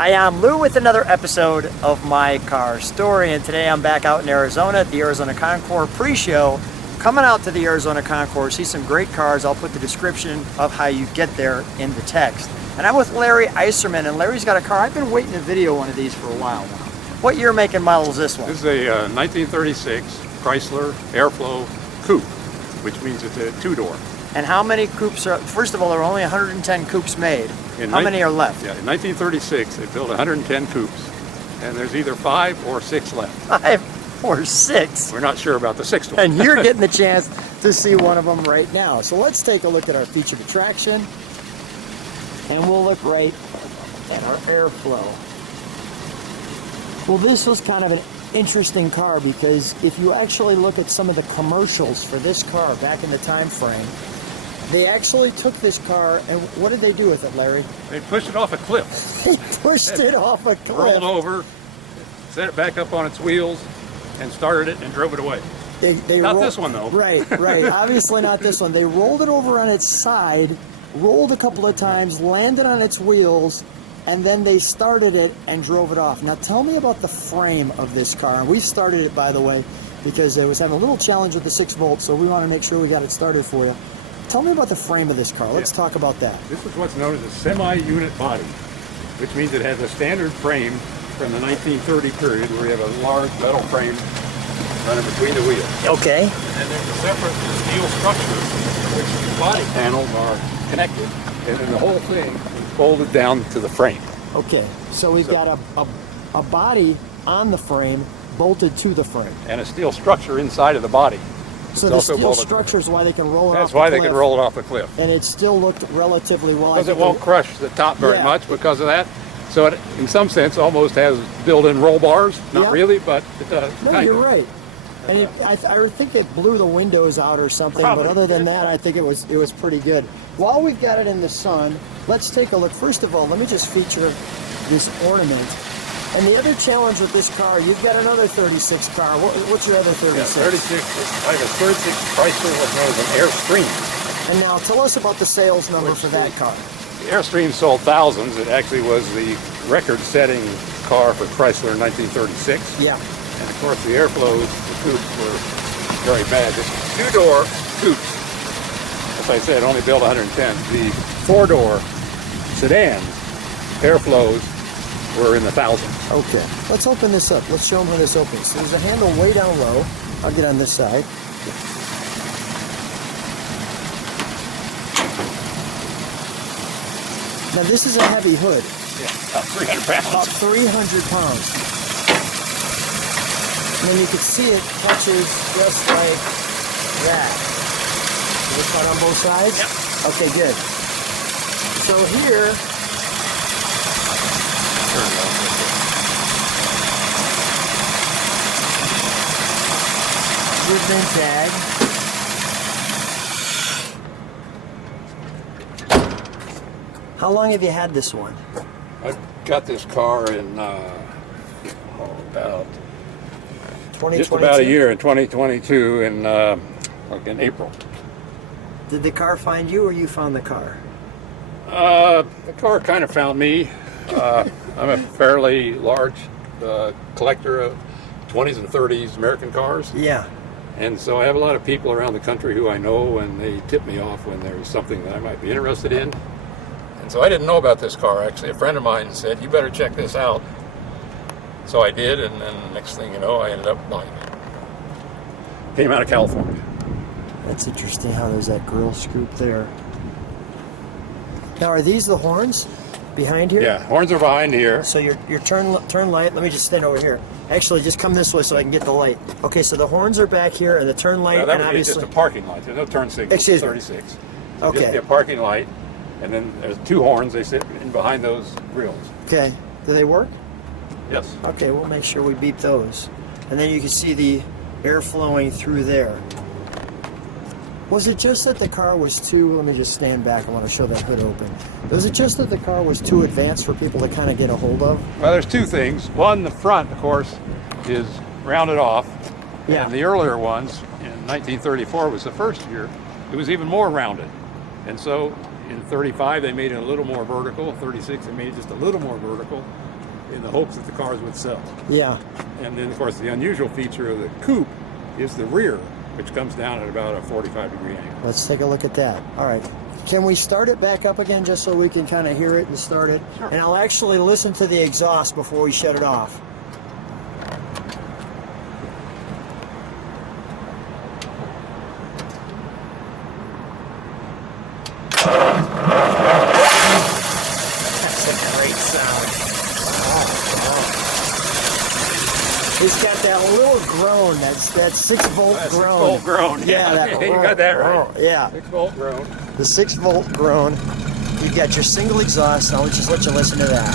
Hi, I'm Lou with another episode of My Car Story, and today I'm back out in Arizona at the Arizona Concours pre-show. Coming out to the Arizona Concours, see some great cars. I'll put the description of how you get there in the text. And I'm with Larry Icerman, and Larry's got a car. I've been waiting to video one of these for a while now. What year, make, and model is this one? This is a 1936 Chrysler Airflow Coupe, which means it's a two-door. And how many coupes are, first of all, there are only 110 coupes made. How many are left? Yeah, in 1936, they built 110 coupes, and there's either 5 or 6 left. 5 or 6? We're not sure about the 6th one. And you're getting the chance to see one of them right now. So let's take a look at our featured attraction, and we'll look right at our Airflow. Well, this was kind of an interesting car because if you actually look at some of the commercials for this car back in the time frame, they actually took this car, and what did they do with it, Larry? They pushed it off a cliff. They pushed it off a cliff. Rolled over, set it back up on its wheels, and started it and drove it away. Not this one, though. Right. Obviously not this one. They rolled it over on its side, rolled a couple of times, landed on its wheels, and then they started it and drove it off. Now tell me about the frame of this car. And we started it, by the way, because it was having a little challenge with the 6 volts, so we want to make sure we got it started for you. Tell me about the frame of this car. Let's talk about that. This is what's known as a semi-unit body, which means it has a standard frame from the 1930 period where you have a large metal frame running between the wheels. Okay. And then there's a separate steel structure which the body panels are connected, and then the whole thing is folded down to the frame. Okay, so we've got a body on the frame bolted to the frame. And a steel structure inside of the body. So the steel structure is why they can roll it off the cliff. That's why they can roll it off the cliff. And it still looked relatively well. Because it won't crush the top very much because of that. So it, in some sense, almost has built-in roll bars. Not really, but it does. No, you're right. And I think it blew the windows out or something. Probably. But other than that, I think it was pretty good. While we've got it in the sun, let's take a look. First of all, let me just feature this ornament. And the other challenge with this car, you've got another 36 car. What's your other 36? Yeah, 36. I have a 36 Chrysler what's known as an Airstream. And now tell us about the sales number for that car. The Airstream sold thousands. It actually was the record-setting car for Chrysler in 1936. Yeah. And of course, the Airflows, the coupes, were very bad. This two-door coupes, as I said, only built 110. The four-door sedans, Airflows, were in the thousands. Okay, let's open this up. Let's show them how this opens. So there's a handle way down low. I'll get on this side. Now this is a heavy hood. Yeah, about 300 pounds. About 300 pounds. And then you can see it touches just like that. Is it cut on both sides? Yep. Okay, good. So here, VIN tag. How long have you had this one? I got this car in just about a year in 2022 in like in April. Did the car find you or you found the car? The car kind of found me. I'm a fairly large collector of 20s and 30s American cars. Yeah. And so I have a lot of people around the country who I know, and they tip me off when there's something that I might be interested in. And so I didn't know about this car, actually. A friend of mine said, you better check this out. So I did, and then next thing you know, I ended up buying it. Came out of California. That's interesting how there's that grill scoop there. Now, are these the horns behind here? Yeah, horns are behind here. So your turn light, let me just stand over here. Actually, just come this way so I can get the light. Okay, so the horns are back here, and the turn light, and obviously... It's just a parking light. There's no turn signal. Excuse 36. Me. Okay. Just a parking light, and then there's 2 horns. They sit in behind those grills. Okay. Do they work? Yes. Okay, we'll make sure we beep those. And then you can see the air flowing through there. Was it just that the car was too, let me just stand back, I want to show that hood open. Was it just that the car was too advanced for people to kind of get a hold of? Well, there's 2 things. One, the front, of course, is rounded off. Yeah. And the earlier ones, in 1934 was the first year, it was even more rounded. And so in 35 they made it a little more vertical, 36 they made it just a little more vertical, in the hopes that the cars would sell. Yeah. And then, of course, the unusual feature of the coupe is the rear, which comes down at about a 45-degree angle. Let's take a look at that. All right. Can we start it back up again just so we can kind of hear it and start it? Sure. And I'll actually listen to the exhaust before we shut it off. That's a great sound. It's got that little groan, that 6-volt groan. 6-volt groan. Yeah, that, you got that right. Yeah. 6-volt groan. The 6-volt groan. You've got your single exhaust. I'll just let you listen to that.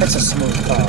That's a smooth car.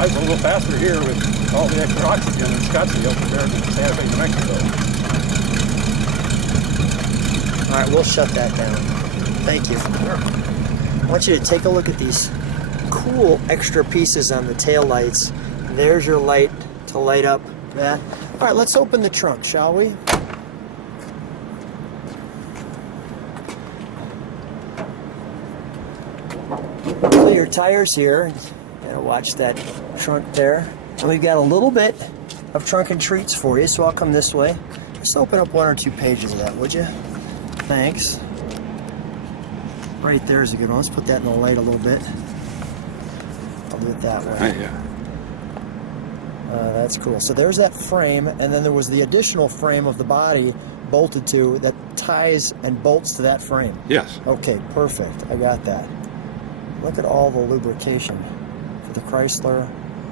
I was a little faster here with all the extra oxygen in Scottsdale compared to Santa Fe, New Mexico. All right, we'll shut that down. Thank you. I want you to take a look at these cool extra pieces on the tail lights. There's your light to light up that. All right, let's open the trunk, shall we? So your tires here. Gotta watch that trunk there. And we've got a little bit of trunk and treats for you, so I'll come this way. Just open up 1 or 2 pages of that, would you? Thanks. Right there is a good one. Let's put that in the light a little bit. I'll do it that way. Yeah. That's cool. So there's that frame, and then there was the additional frame of the body bolted to that ties and bolts to that frame. Yes. Okay, perfect. I got that. Look at all the lubrication for the Chrysler,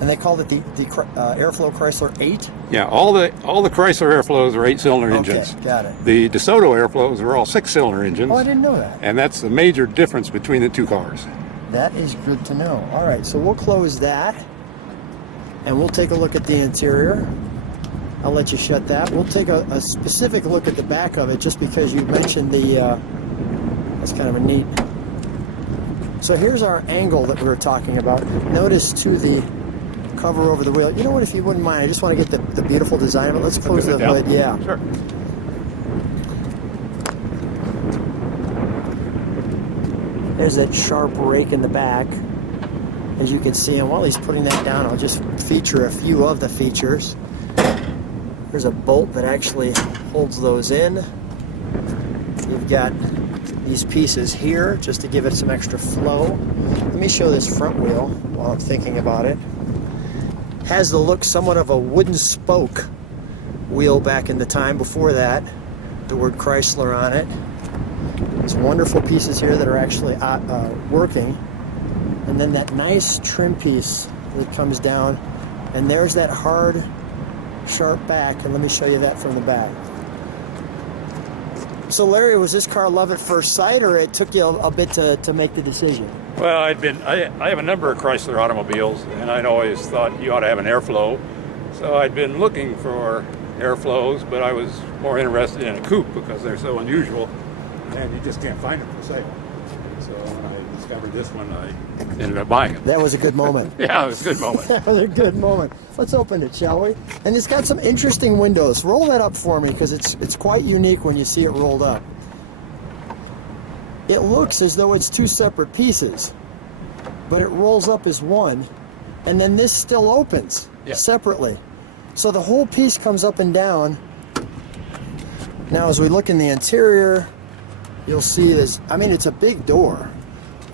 and they called it the Airflow Chrysler 8. Yeah, all the Chrysler Airflows are 8-cylinder engines. Okay, got it. The DeSoto Airflows are all 6-cylinder engines. Oh, I didn't know that. And that's the major difference between the two cars. That is good to know. All right, so we'll close that, and we'll take a look at the interior. I'll let you shut that. We'll take a specific look at the back of it, just because you mentioned the. That's kind of a neat. So here's our angle that we were talking about. Notice to the cover over the wheel. You know what? If you wouldn't mind, I just want to get the beautiful design of it. Let's close the hood. Yeah. Sure. There's that sharp rake in the back, as you can see. And while he's putting that down, I'll just feature a few of the features. There's a bolt that actually holds those in. You've got these pieces here just to give it some extra flow. Let me show this front wheel while I'm thinking about it. Has the look somewhat of a wooden spoke wheel back in the time. Before that, the word Chrysler on it. These wonderful pieces here that are actually working. And then that nice trim piece that comes down. And there's that hard, sharp back. And let me show you that from the back. So Larry, was this car love at first sight, or it took you a bit to make the decision? Well, I have a number of Chrysler automobiles, and I'd always thought you ought to have an Airflow. So I'd been looking for Airflows, but I was more interested in a coupe because they're so unusual, and you just can't find them for sale. So when I discovered this one, I ended up buying it. That was a good moment. Yeah, it was a good moment. That was a good moment. Let's open it, shall we? And it's got some interesting windows. Roll that up for me, because it's quite unique when you see it rolled up. It looks as though it's 2 separate pieces, but it rolls up as one, and then this still opens separately. So the whole piece comes up and down. Now as we look in the interior, you'll see this. I mean, it's a big door.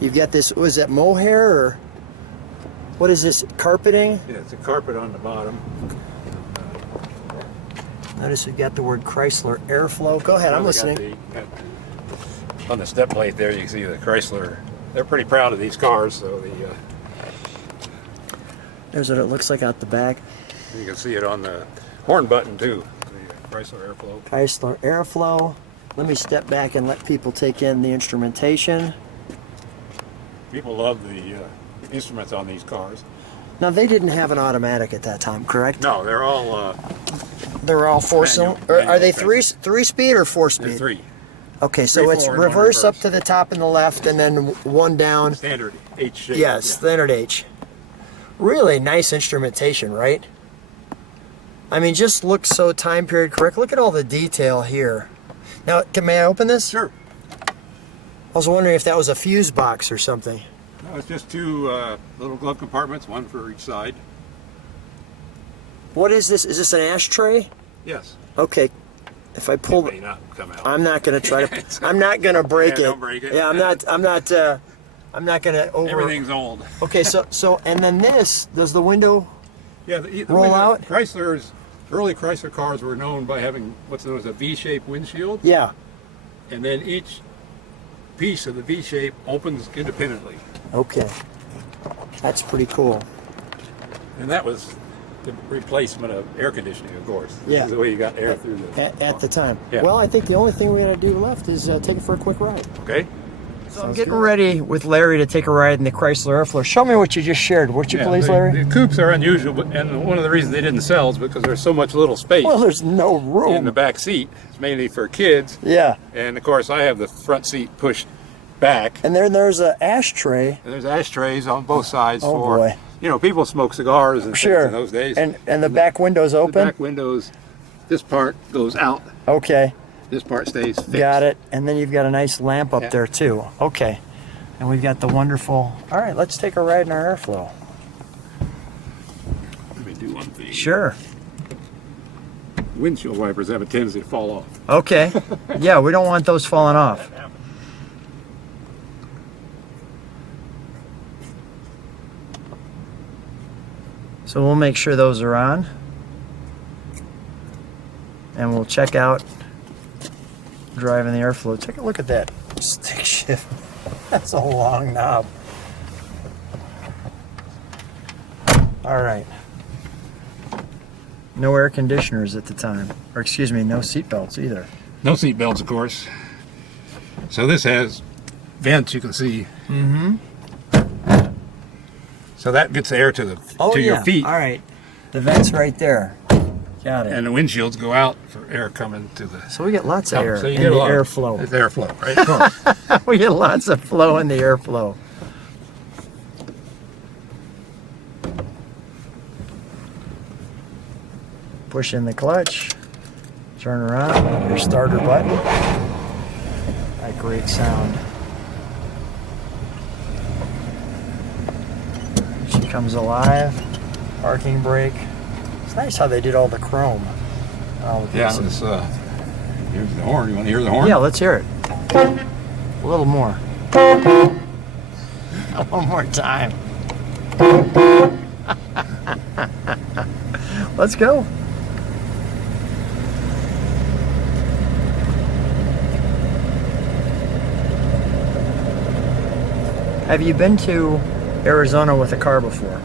You've got this, was that mohair, or what is this, carpeting? Yeah, it's a carpet on the bottom. Notice we've got the word Chrysler Airflow. Go ahead, I'm listening. On the step plate there, you can see the Chrysler. They're pretty proud of these cars, so There's what it looks like out the back. you can see it on the horn button too, the Chrysler Airflow. Chrysler Airflow. Let me step back and let people take in the instrumentation. People love the instruments on these cars. Now, they didn't have an automatic at that time, correct? No, they're all They're all 4-cylinder. Are they manual three speed or 4-speed? they're 3. Okay, so 3, it's 4, and 1 reverse up reverse. to the top and the left, and then 1 down. Standard H shape. Yes, standard H. Really nice instrumentation, right? I mean, just looks so time period correct. Look at all the detail here. Now, may I open this? Sure. I was wondering if that was a fuse box or something. No, it's just two little glove compartments, one for each side. What is this? Is this an ashtray? Yes. Okay. If I pull, It may not come out. I'm not going to try to. I'm not going to break it. Don't break it. Yeah, I'm not going to over. Everything's old. Okay, so and then this, does the window? Yeah, the Roll window, out? Early Chrysler cars were known by having what's known as a V-shaped windshield, Yeah. and then each piece of the V-shape opens independently. Okay. That's pretty cool. And that was the replacement of air conditioning, of course. This Yeah. is the way you got air through the... At the time. Yeah. Well, I think the only thing we got to do left is take it for a quick ride. Okay. So I'm getting ready with Larry to take a ride in the Chrysler Airflow. Show me what you just shared. Would you please, Larry? The coupes are unusual, and one of the reasons they didn't sell is because there's so much little space Well, there's no room. in the back seat. It's mainly for kids. Yeah. And, of course, I have the front seat pushed back. And then there's an ashtray. And there's ashtrays on both sides Oh, for, boy. you know, people smoke cigars and Sure. things in those days. And the back window's the open? back windows, this part goes out, Okay. this part stays fixed. Got it. And then you've got a nice lamp up Yeah. there, too. Okay. And we've got the wonderful... All right, let's take a ride in our Airflow. Let me do one thing. Sure. Windshield wipers have a tendency to fall off. Okay. Yeah, we don't want those falling off. So we'll make sure those are on. And we'll check out driving the Airflow. Take a look at that stick shift. That's a long knob. All right. No air conditioners at the time. Or excuse me, no seat belts either. No seat belts, of course. So this has vents, you can see. Mm-hmm. So that gets air to your feet. All right. The vent's right there. Got it. And the windshields go out for air coming to the... So we get lots of air So you in get the a lot Airflow. It's airflow, right? Of course. We get lots of flow in the Airflow. Push in the clutch. Turn around. Your starter button. That great sound. She comes alive. Parking brake. It's nice how they did all the chrome. Yeah, this, here's the horn. You want to hear the horn? Yeah, let's hear it. A little more. One more time. Let's go. Have you been to Arizona with a car before?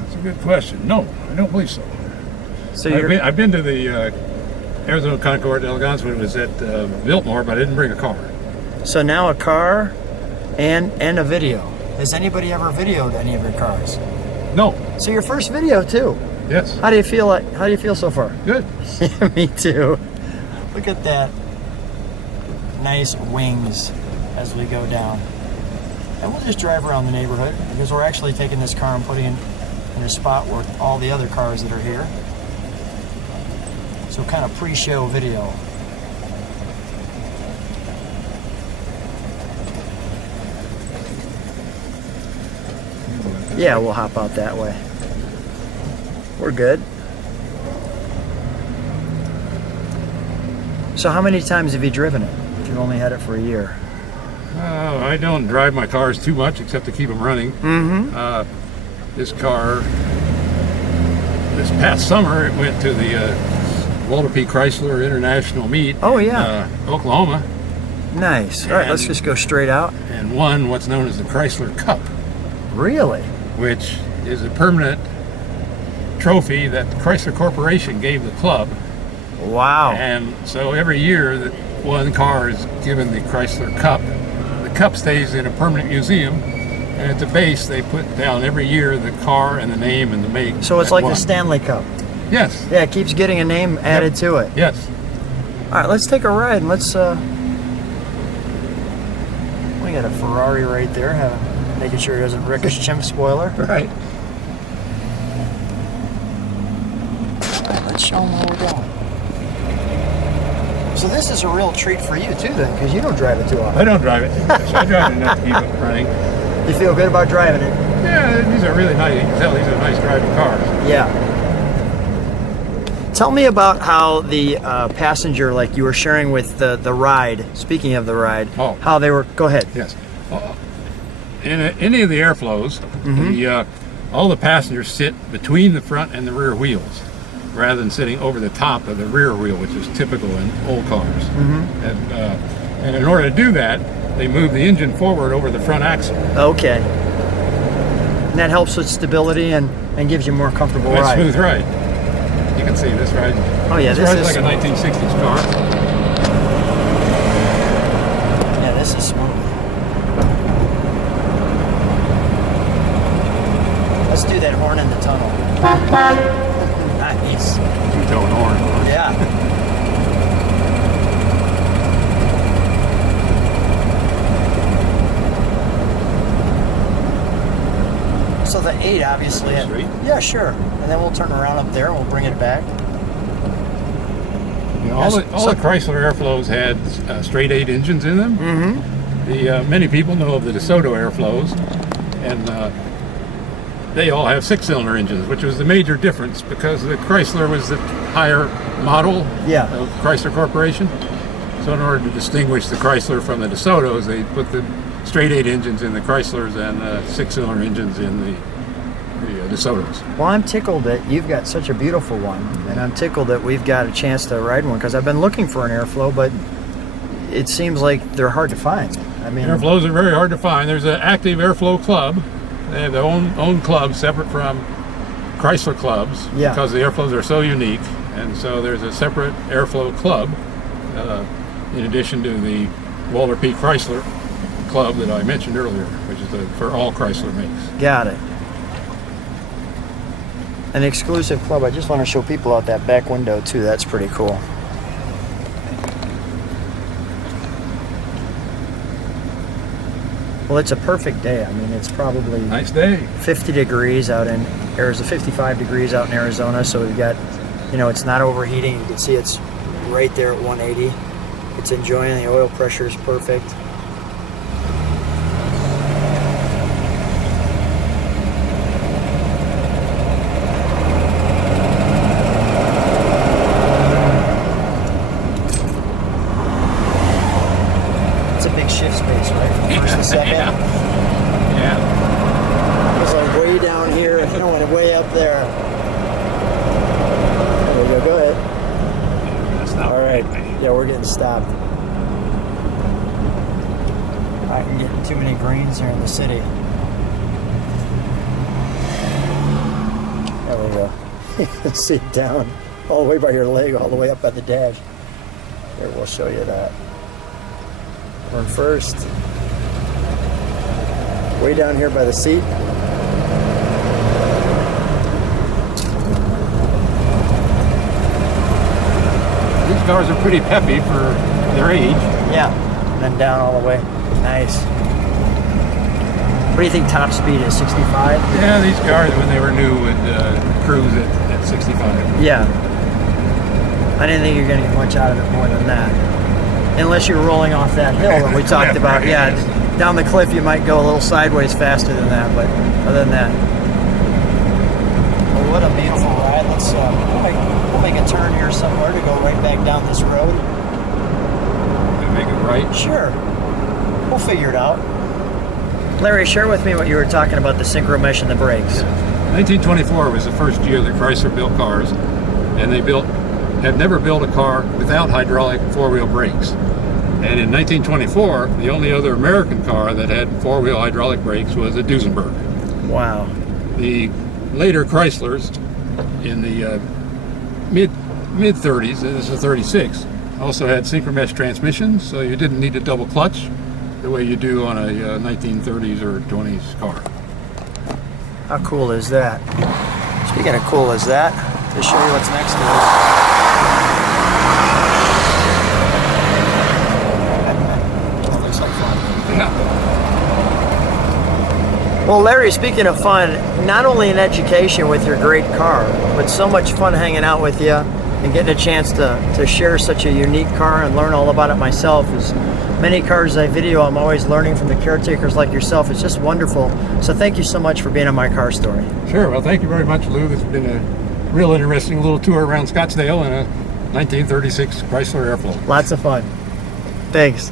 That's a good question. No, I don't believe so. So I've been to the Arizona Concours d'Elegance when it was at Biltmore, but I didn't bring a car. So now a car and a video. Has anybody ever videoed any of your cars? No. So your first video too. Yes. How do you feel? How do you feel so far? Good. Yeah, me too. Look at that. Nice wings as we go down. And we'll just drive around the neighborhood because we're actually taking this car and putting it in a spot where all the other cars that are here. So kind of pre-show video. Yeah, we'll hop out that way. We're good. So how many times have you driven it if you've only had it for a year? I don't drive my cars too much except to keep them running. Mm-hmm. This car, this past summer, it went to the Walter P. Chrysler International Meet. Oh, yeah. Oklahoma. Nice. All right, let's just go straight out. And won what's known as the Chrysler Cup, Really? which is a permanent trophy that the Chrysler Corporation gave the club. Wow. And so every year that one car is given the Chrysler Cup, the cup stays in a permanent museum, and at the base they put down every year the car and the name and the make. So it's that like won. the Stanley Cup. Yes. Yeah, it keeps getting a name added to it. Yes. All right, let's take a ride and let's. We got a Ferrari right there, making sure it doesn't wreck his chimp spoiler. Right. All right, let's show them where we're going. So this is a real treat for you too, then, because you don't drive it too often. I don't drive it too much. I drive it enough to keep it running. You feel good about driving it? Yeah, these are really nice. You can tell these are nice driving cars. Yeah. Tell me about how the passenger, like you were sharing with the ride, speaking of the ride, how they were, go ahead. Yes. In any of the Airflows, all the passengers sit between the front and the rear wheels, rather than sitting over the top of the rear wheel, which is typical in old cars. And in order to do that, they move the engine forward over the front axle. Okay. And that helps with stability and gives you a more comfortable ride. Smooth ride. You can see this ride. Oh yeah, this ride's like a 1960s car. Yeah, this is smooth. Let's do that horn in the tunnel. Nice. Two-tone horn. Yeah. So the 8 obviously. Yeah, sure. And then we'll turn around up there and we'll bring it back. You know, all the Chrysler Airflows had straight 8 engines in them. Many people know of the DeSoto Airflows, and they all have 6-cylinder engines, which was the major difference because the Chrysler was the higher model of Chrysler Corporation. So in order to distinguish the Chrysler from the DeSotos, they put the straight 8 engines in the Chryslers and 6-cylinder engines in the DeSotos. Well, I'm tickled that you've got such a beautiful one, and I'm tickled that we've got a chance to ride one, because I've been looking for an Airflow, but it seems like they're hard to find. I mean, Airflows are very hard to find. There's an active Airflow club. They have their own club separate from Chrysler clubs because the Airflows are so unique, and so there's a separate Airflow club in addition to the Walter P. Chrysler club that I mentioned earlier, which is for all Chrysler makes. Got it. An exclusive club. I just want to show people out that back window too. That's pretty cool. Well, it's a perfect day. I mean, it's probably nice day. 50 degrees out in Arizona, 55 degrees out in Arizona. So we've got, it's not overheating. You can see it's right there at 180. It's enjoying. The oil pressure is perfect. Shift space, right? From first to second. Yeah. It's like way down here, and way up there. There you go. Go ahead. All right. Yeah, we're getting stopped. I can get too many greens here in the city. There we go. You can see it down all the way by your leg, all the way up by the dash. Here, we'll show you that. We're in first. Way down here by the seat. These cars are pretty peppy for their age. Yeah, and then down all the way. Nice. What do you think top speed is, 65? Yeah, these cars when they were new would cruise at 65. Yeah. I didn't think you were going to get much out of it more than that. Unless you're rolling off that hill that we talked about. Yeah, down the cliff you might go a little sideways faster than that, but other than that. Well, what a beautiful ride. Let's we'll make a turn here somewhere to go right back down this road. Make it right? Sure. We'll figure it out. Larry, share with me what you were talking about, the synchro mesh and the brakes. 1924 was the first year that Chrysler built cars, and they had never built a car without hydraulic four-wheel brakes. And in 1924, the only other American car that had four-wheel hydraulic brakes was a Duesenberg. Wow. The later Chryslers in the mid-30s, this is 36, also had synchro mesh transmissions, so you didn't need a double clutch the way you do on a 1930s or 20s car. How cool is that? Speaking of cool as that, to show you what's next to us. Well, Larry, speaking of fun, not only an education with your great car, but so much fun hanging out with you. and getting a chance to share such a unique car and learn all about it myself. As many cars I video, I'm always learning from the caretakers like yourself. It's just wonderful. So thank you so much for being on My Car Story. Sure. Well, thank you very much, Lou. This has been a real interesting little tour around Scottsdale in a 1936 Chrysler Airflow. Lots of fun. Thanks.